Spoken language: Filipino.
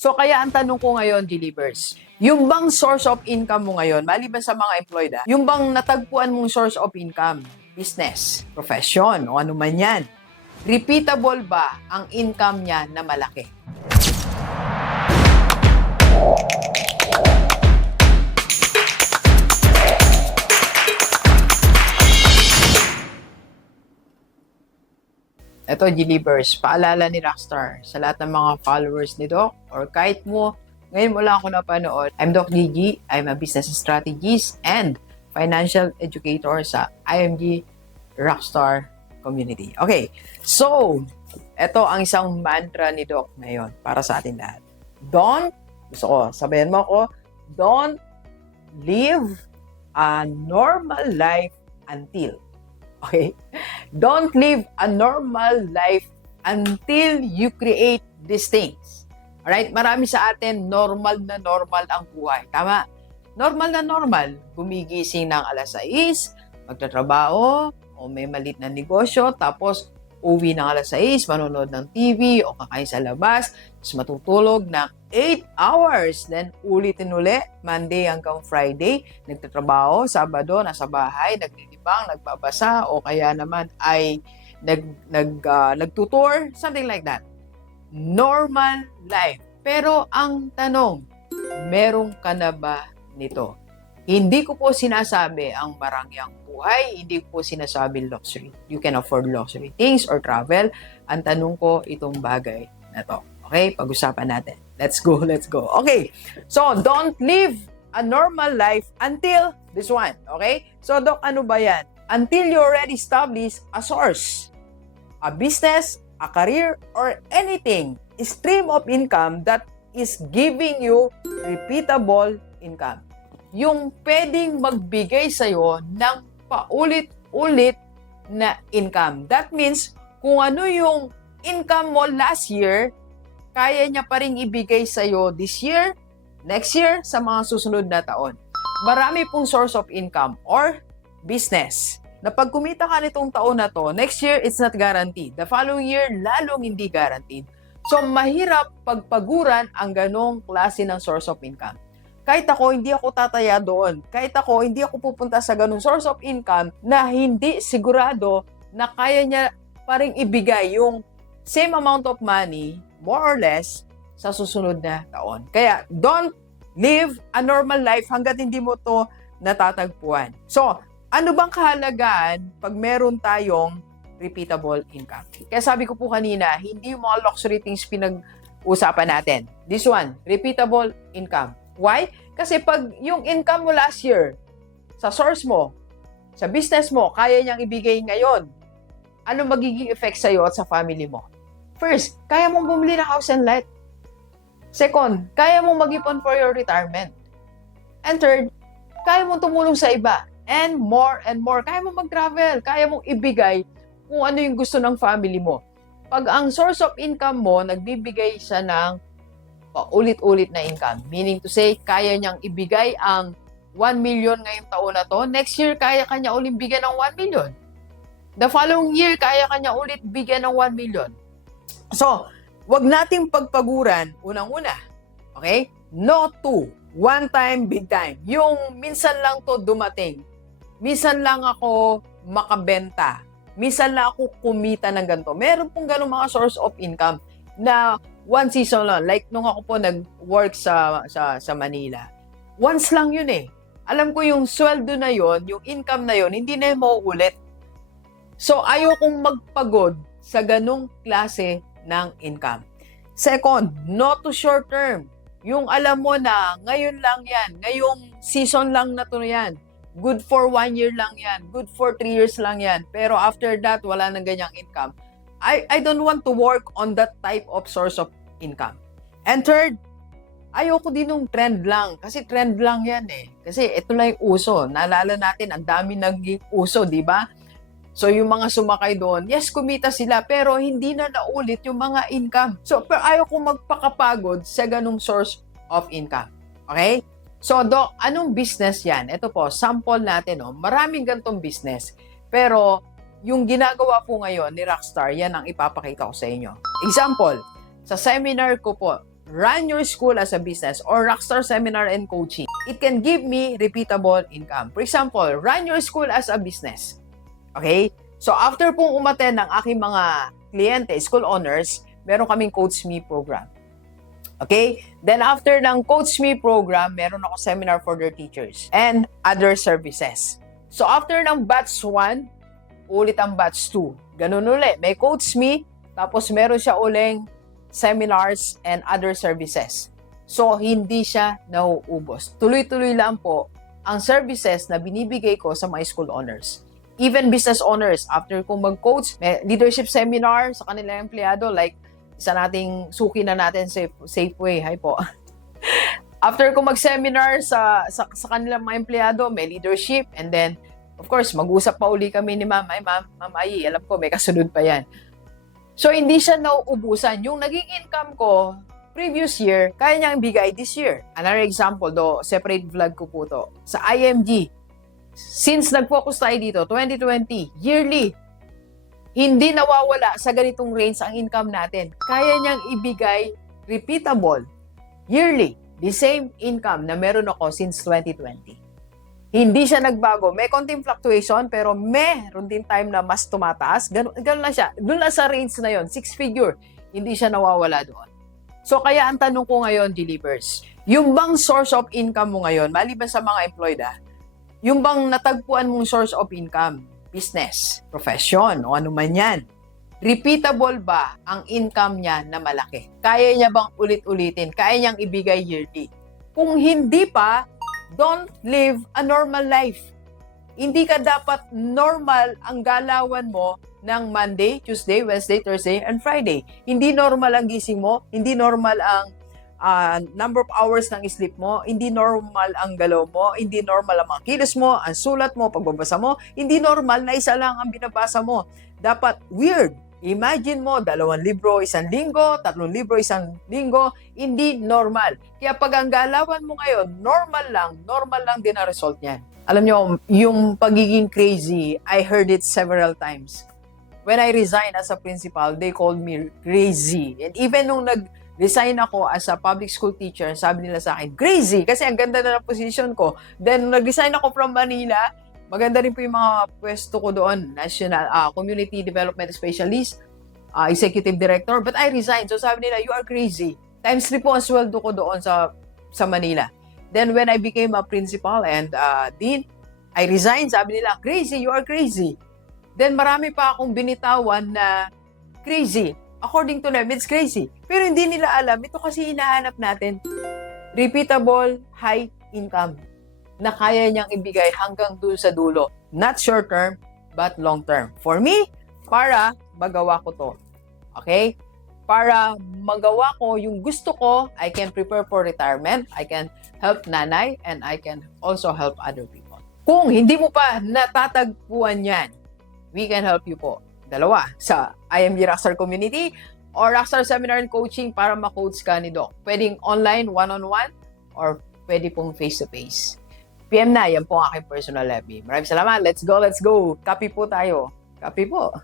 So kaya ang tanong ko ngayon, Delivers, yung bang source of income mo ngayon, maliban sa mga employed, yung bang natagpuan mong source of income, business, profession, o ano man yan, repeatable ba ang income niya na malaki? Ito, Delivers, paalala ni Rockstar sa lahat ng mga followers ni Doc or kahit mo, ngayon mo lang ako napanood. I'm Doc Gigi. I'm a business strategist and financial educator sa IMG Rockstar Community. Okay, so, ito ang isang mantra ni Doc ngayon para sa atin lahat. Gusto ko, sabayan mo ako, don't live a normal life until. Okay? Don't live a normal life until you create these things. Alright? Marami sa atin, normal na normal ang buhay. Tama? Normal na normal. Gumigising ng alas 6, magtatrabaho, o may malit na negosyo, tapos uwi ng alas 6, manonood ng TV, o kakain sa labas, tapos matutulog ng 8 hours. Then, ulitin uli, Monday hanggang Friday, nagtatrabaho, Sabado, nasa bahay, naglilibang, nagbabasa, o kaya naman ay nagtutour, something like that. Normal life. Pero ang tanong, meron ka na ba nito? Hindi ko po sinasabi ang marangyang buhay, hindi ko po sinasabi luxury. You can afford luxury things or travel. Ang tanong ko, itong bagay na to. Okay, pag-usapan natin. Let's go, let's go. Okay, so don't live a normal life until this one. Okay, so Doc, ano ba yan? Until you already establish a source, a business, a career, or anything, a stream of income that is giving you repeatable income. Yung pwedeng magbigay sa'yo ng paulit-ulit na income. That means, kung ano yung income mo last year, kaya niya pa rin ibigay sa'yo this year, next year, sa mga susunod na taon. Marami pong source of income or business na pag kumita ka nitong taon na to, next year, it's not guaranteed. The following year, lalong hindi guaranteed. So, mahirap pagpaguran ang ganong klase ng source of income. Kahit ako, hindi ako tataya doon. Kahit ako, hindi ako pupunta sa ganung source of income na hindi sigurado na kaya niya pa rin ibigay yung same amount of money, more or less, sa susunod na taon. Kaya, don't live a normal life hanggat hindi mo to natatagpuan. So, ano bang kahalagaan pag meron tayong repeatable income? Kaya sabi ko po kanina, hindi yung mga luxury things pinag-usapan natin. This one, repeatable income. Why? Kasi pag yung income mo last year, sa source mo, sa business mo, kaya niyang ibigay ngayon, ano magiging effect sa'yo at sa family mo? First, kaya mong bumili ng house and lot. Second, kaya mong mag-ipon for your retirement. And third, kaya mong tumulong sa iba. And more and more. Kaya mong mag-travel. Kaya mong ibigay kung ano yung gusto ng family mo. Pag ang source of income mo, nagbibigay siya ng paulit-ulit na income. Meaning to say, kaya niyang ibigay ang 1 million ngayong taon na to. Next year, kaya kanya ulit bigyan ng 1 million. The following year, kaya kanya ulit bigyan ng 1 million. So, wag nating pagpaguran, unang-una. Okay? No to. One time, big time. Yung minsan lang to dumating. Minsan lang ako makabenta. Minsan lang ako kumita ng ganito. Meron pong ganun mga source of income na one season lang. Like nung ako po nag-work sa Manila. Once lang yun eh. Alam ko yung sweldo na yun, yung income na yun, hindi na mauulit. So, ayokong magpagod sa ganung klase ng income. Second, no to short term. Yung alam mo na ngayon lang yan, ngayong season lang na to yan. Good for 1 year lang yan. Good for 3 years lang yan. Pero after that, wala nang ganyang income. I don't want to work on that type of source of income. And third, ayoko din ng trend lang. Kasi trend lang yan eh. Kasi ito lang yung uso. Naalala natin, ang dami naging uso, di ba? So yung mga sumakay doon, yes, kumita sila, pero hindi na naulit yung mga income. So, pero ayoko magpakapagod sa ganung source of income. Okay? So, Doc, anong business yan? Ito po, sample natin. Oh. Maraming gantong business. Pero, yung ginagawa po ngayon ni Rockstar, yan ang ipapakita ko sa inyo. Example, sa seminar ko po, run your school as a business or Rockstar Seminar and Coaching, it can give me repeatable income. For example, run your school as a business. Okay? So after pong umattend ng aking mga kliyente, school owners, meron kaming Coach Me program. Okay? Then after ng Coach Me program, meron ako seminar for their teachers and other services. So after ng batch 1, ulit ang batch 2. Ganun ulit. May Coach Me, tapos meron siya uling seminars and other services. So, hindi siya nauubos. Tuloy-tuloy lang po ang services na binibigay ko sa mga school owners. Even business owners, after kong mag-coach, may leadership seminar sa kanilang empleyado, like isa nating suki na natin sa Safeway. Hi po. After kong mag-seminar sa kanilang mga empleyado, may leadership, and then, of course, mag-usap pa uli kami ni Ma'am. Ay, Ma'am Ai, alam ko, may kasunod pa yan. So, hindi siya nauubusan. Yung naging income ko previous year, kaya niyang ibigay this year. Another example, separate vlog ko po to. Sa IMG, since nag-focus tayo dito, 2020, yearly, hindi nawawala sa ganitong range ang income natin. Kaya niyang ibigay repeatable, yearly, the same income na meron ako since 2020. Hindi siya nagbago. May konting fluctuation, pero meron din time na mas tumataas. Ganun lang siya. Doon lang sa range na yon, 6 figure. Hindi siya nawawala doon. So, kaya ang tanong ko ngayon, Delivers, yung bang source of income mo ngayon, maliban sa mga employed, yung bang natagpuan mong source of income, business, profession, o ano man yan, repeatable ba ang income niya na malaki? Kaya niya bang ulit-ulitin? Kaya niyang ibigay yearly? Kung hindi pa, don't live a normal life. Hindi ka dapat normal ang galawan mo ng Monday, Tuesday, Wednesday, Thursday, and Friday. Hindi normal ang gising mo, hindi normal ang number of hours ng sleep mo, hindi normal ang galaw mo, hindi normal ang mga kilos mo, ang sulat mo, pagbabasa mo, hindi normal na isa lang ang binabasa mo. Dapat weird. Imagine mo, 2 libro isang linggo, 3 libro isang linggo, hindi normal. Kaya pag ang galawan mo ngayon, normal lang din ang result niyan. Alam nyo, yung pagiging crazy, I heard it several times. When I resigned as a principal, they called me crazy. And even nung nag-resign ako as a public school teacher, sabi nila sa akin, crazy, kasi ang ganda na ng position ko. Then, nag-resign ako from Manila. Maganda rin po yung mga pwesto ko doon, National Community Development Specialist, Executive Director, but I resigned. So sabi nila, you are crazy. Times 3 po ang sweldo ko doon sa Manila. Then when I became a principal and dean, I resigned. Sabi nila, crazy, you are crazy. Then marami pa akong binitawan na crazy. According to them, it's crazy. Pero hindi nila alam, ito kasi hinahanap natin, repeatable, high income na kaya niyang ibigay hanggang dun sa dulo. Not short term, but long term. For me, para magawa ko to. Okay? Para magawa ko yung gusto ko, I can prepare for retirement, I can help nanay, and I can also help other people. Kung hindi mo pa natatagpuan yan, we can help you po. Dalawa, sa IMG Rockstar Community or Rockstar Seminar and Coaching para ma-coach ka ni Doc. Pwedeng online, one-on-one, or pwede pong face-to-face. PM na, yan po ang aking personal FB. Maraming salamat. Let's go. Copy po tayo. Copy po.